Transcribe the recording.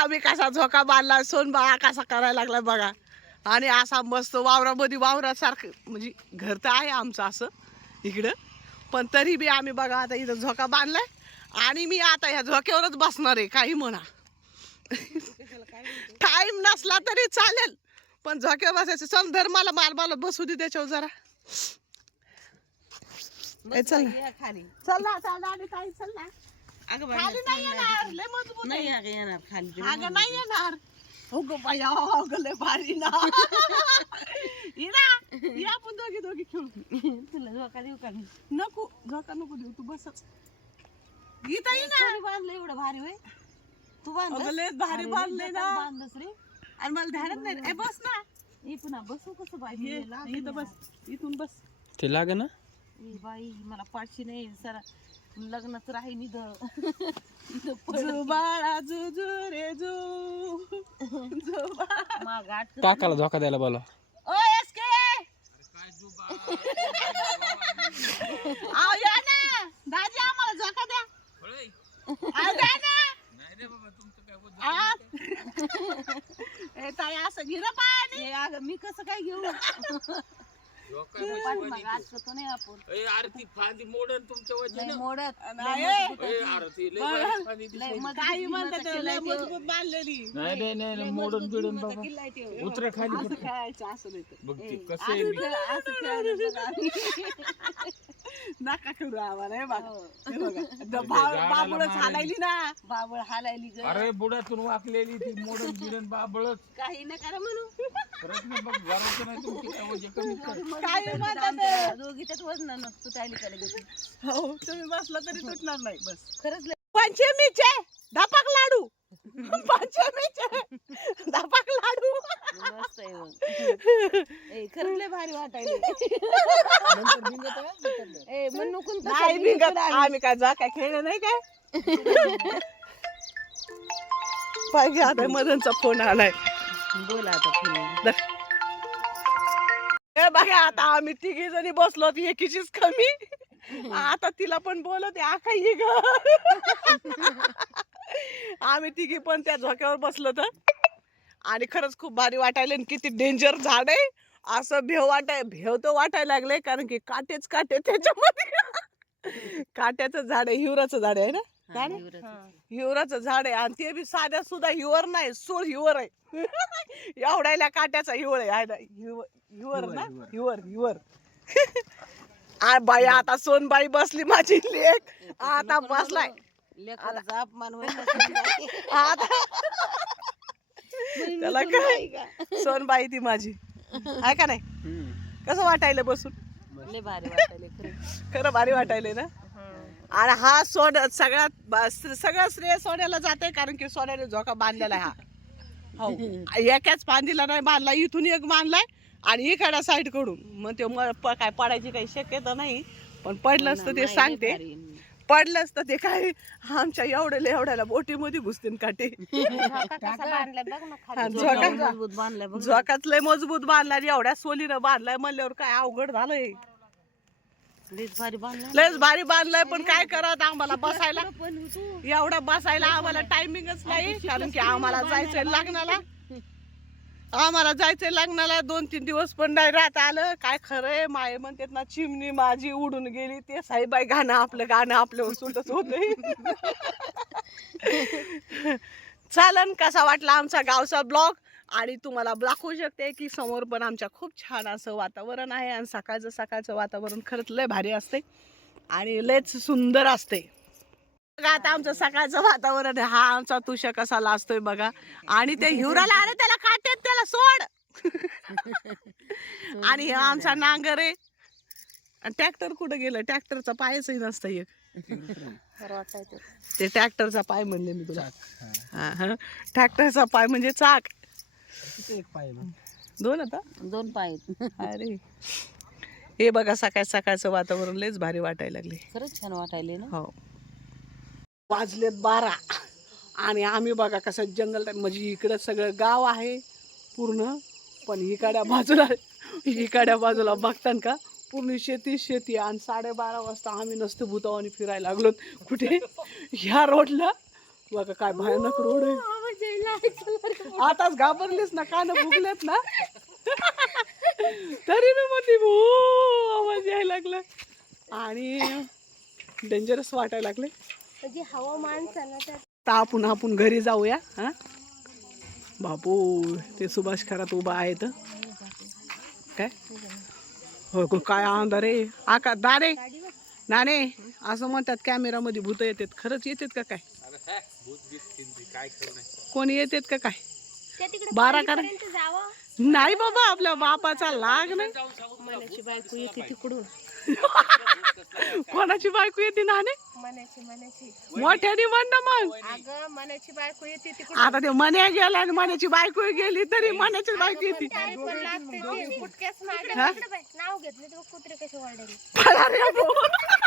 आम्ही कसा झोका बांधला, सोनबाळा कसा करायला लागला बघा. आणि असा मस्त वावरामध्ये वावरासारखं म्हणजे घर तर आहे आमचं असं इकडं, पण तरी बी आम्ही बघा आता इथं झोका बांधलाय आणि मी आता ह्या झोक्यावरच बसणार आहे. काही म्हणा, टाइम नसला तरी चालेल पण झोक्यावर बसायचं. चल धर मला मला बसू दे त्याच्यावर जरा. चल खाली चल ना चल ना काही चल ना. अगं खाली नाही येणार, लय मजबूत नाही आहे. येणार खाली. अगं नाही येणार. हो गो बाया, अगं लय भारी ना. इरा इरा आपण दोघी खेळू. तुला झोका देऊ का? नको झोका नको देऊ, तू बसच. गीता ये ना. बांधलं एवढं भारी होय. तू अगं बांधलं लय भारी बांधले ना. बांधलंस रे. आणि मला ध्यानात नाही. ए बस ना. हे पुन्हा बसू कसं बाई? ये इथं बस, इथून बस. ते लागे ना. ए बाई मला पाठशी नाही सर, लग्नाच राहील इथं. जो बाळा जो रे जो माग आठ काकाला धोका द्यायला बोला. ओ एस के आओ या ना दाजी, आम्हाला झोका द्या. आओ द्या ना. ए ताई असं घे ना पाणी. ए अगं मी कसं काय घेऊ? पाठीमागं आटकतो नाही आपण. आरती फांदी मोडन तुमच्या लय वचन मोडत नाही आरती लय भारी फांदी दिसली. काही म्हणतात ते लय मजबूत बांधलेली. नाही मोडन बिडन बाबा. उतरा खाली असं खेळायचं असं नाही तर. बघ ते कसं आहे. असं खेळायचं बघा आम्ही. नका करू आम्हाला. हे बघा हे बघा बाबूळच हालायली ना. बाबळ हालायली ग. अरे बुडातून वाकलेली ती मोडन बिडन बाबळच. काही नका रे म्हणू. प्रश्न बघ घराचं नाही तुमची काय वजन कमी कर. काही म्हणतात दोघीच्याच वजन तू त्याली काय लगेच. हो, तुम्ही बसला तरी तुटणार नाही. बस खरंच लय पंचमीचे धपाक लाडू. पंचमीचे धपाक लाडू. मस्त आहे मग. ए खरंच लय भारी वाटायले. ए मन नको तसं नाही बिघत. आम्ही काय जा काय खेळलं नाही काय. पाहिजे आता मदनचा फोन आलाय. बोला आता तुम्ही. हे बघा आता आम्ही तिघी जणी बसलो, एकीचीच कमी. आता तिला पण बोलवते आखा ये ग. आम्ही तिघी पण त्या झोक्यावर बसलो तर. आणि खरंच खूप भारी वाटायला. किती डेंजर झाड आहे. असं भेव तर वाटायला लागले कारण की काटेच काटे त्याच्यामध्ये. काट्याचं झाड आहे, हिवराचं झाड आहे ना. काय ना? हिवराचं झाड आहे आणि ते बी साध्या सुद्धा हिवर नाही, सूळ हिवर आहे. एवढ्याला काट्याचा हिवर आहे ना. हिवर ना, हिवर. आ बाई आता सोनबाई बसली माझी लेक. आता बसलाय. लेकराचा अपमान होईल. आता त्याला काय सोनबाई ती माझी आहे का नाही. कसं वाटायला बसून? लय भारी वाटायले खरं भारी वाटायले ना. आणि हा सगळं श्रेय सोन्याला जाते कारण की सोन्याने झोका बांधलेला आहे हा. हो, एकाच फांदीला नाही बांधला, इथून एक बांधलाय आणि इकडच्या साईड कडून. मग ते काय पडायची काही शक्यता नाही, पण पडलंच तर ते सांगते. पडलंच तर ते काय आमच्या एवढ्याला बोटीमध्ये घुसतील काटे. झोकाच लय मजबूत बांधलाय, एवढ्या सोलीनं बांधलाय म्हणल्यावर काय अवघड झालंय. लयच भारी बांधलाय पण काय करत आम्हाला बसायला एवढा बसायला आम्हाला टायमिंगच नाही कारण की आम्हाला जायचंय लग्नाला 2-3 दिवस पण नाही राहत आलं. काय खरंय माये म्हणतात ना, चिमणी माझी उडून गेली. ते साईबाई गाणं आपल्यावर सुटत होते. चालन कसा वाटला आमचा गावचा ब्लॉग. आणि तुम्हाला दाखवू शकते की समोर पण आमच्या खूप छान असं वातावरण आहे. आणि सकाळचं वातावरण खरंच लय भारी असते आणि लयच सुंदर असते. बघा आता आमचं सकाळचं वातावरण आहे. हा आमचा तुषा कसा लाजतोय बघा. आणि ते हिवराला आले त्याला काटेत, त्याला सोड. आणि हे आमचा नांगर आहे. ट्रॅक्टर कुठं गेलं? ट्रॅक्टरचा पायच नसतं एक. ते ट्रॅक्टरचा पाय म्हणले मी तुला. हा ट्रॅक्टरचा पाय म्हणजे चाक. एक पाय दोन आता 2 पाय. अरे हे बघा सकाळचं वातावरण लयच भारी वाटायला लागले. खरंच छान वाटायले ना. हो, वाजलेत 12 आणि आम्ही बघा कसं जंगल म्हणजे इकडं सगळं गाव आहे पूर्ण, पण इकडच्या बाजूला बघतान का पूर्ण शेती. आणि 12:30 वाजता आम्ही नसतो भूतावानी फिरायला लागलो. कुठे? ह्या रोडला बघा काय भयानक रोड आहे. आताच घाबरलीस ना, कान फुगलेत ना. तरी मी म्हणते भू आवाज यायला लागला आणि डेंजरस वाटायला लागले. म्हणजे हवामान तर आपण घरी जाऊया. हा बापू ते सुभाष खरात उभा आहेत काय. हो काय अंधार आहे आका दारे नाने. असं म्हणतात कॅमेरामध्ये भूत येतात, खरंच येतात का काय? कोणी येतात का काय? बारा करा नाही बाबा, आपल्या बापाचा लाग नाही. मनाची बायको येते तिकडून. कोणाची बायको येते नाने? मनाची मोठ्याने म्हण ना मग. अगं मनाची बायको येते तिकडून. आता ते मन्या गेला आणि मण्याची बायको गेली तरी मण्याची बायको येते. पण लागते ते फुटक्याच मागे. नाव घेतले तेव्हा कुत्रे कसे ओरडले. अरे बाबा.